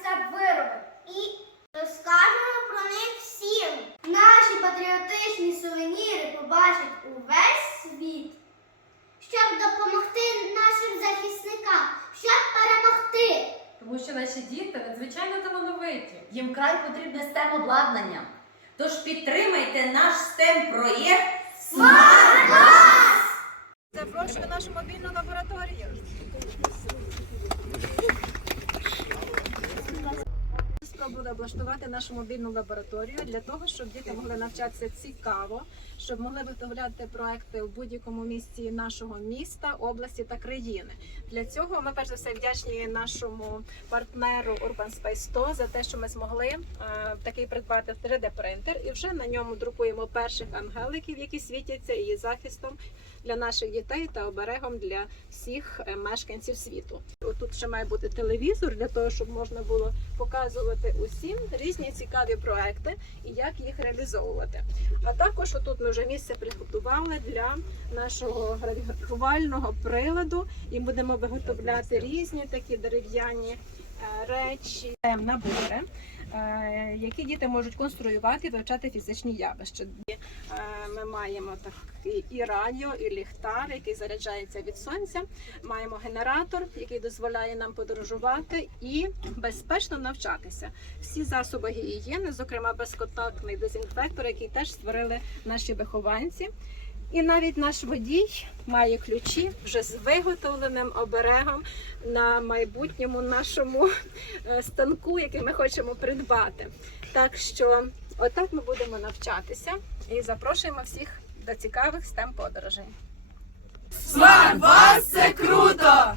степ вироби і розкажемо про них всім. Наші патріотичні сувеніри побачать увесь світ, щоб допомогти нашим захисникам, щоб перемогти. Тому що наші діти надзвичайно талановиті. Їм край потрібне стем обладнання. Тож підтримайте наш стем проєкт Смарт-клас! Запрошую нашу мобільну лабораторію. Спробували облаштувати нашу мобільну лабораторію для того, щоб діти могли навчатися цікаво, щоб могли виготовляти проекти в будь-якому місці нашого міста, області та країни. Для цього ми перш за все вдячні нашому партнеру Urban Space 100 за те, що ми змогли е, такий придбати 3D принтер, і вже на ньому друкуємо перших ангеликів, які світяться є захистом для наших дітей та оберегом для всіх е, мешканців світу. Тут ще має бути телевізор для того, щоб можна було показувати усім різні цікаві проекти і як їх реалізовувати. А також отут ми вже місце приготували для нашого гравірувального приладу і будемо виготовляти різні такі дерев'яні е, речі, набори. е, Які діти можуть конструювати і вивчати фізичні явища. Е, Ми маємо такий і радіо, і ліхтар, який заряджається від сонця. Маємо генератор, який дозволяє нам подорожувати і безпечно навчатися. Всі засоби гігієни, зокрема безконтактний дезінфектор, який теж створили наші вихованці. І навіть наш водій має ключі вже з виготовленим оберегом на майбутньому нашому е, станку, який ми хочемо придбати. Так що отак ми будемо навчатися і запрошуємо всіх до цікавих STEM подорожей. Смарт-бас – це круто!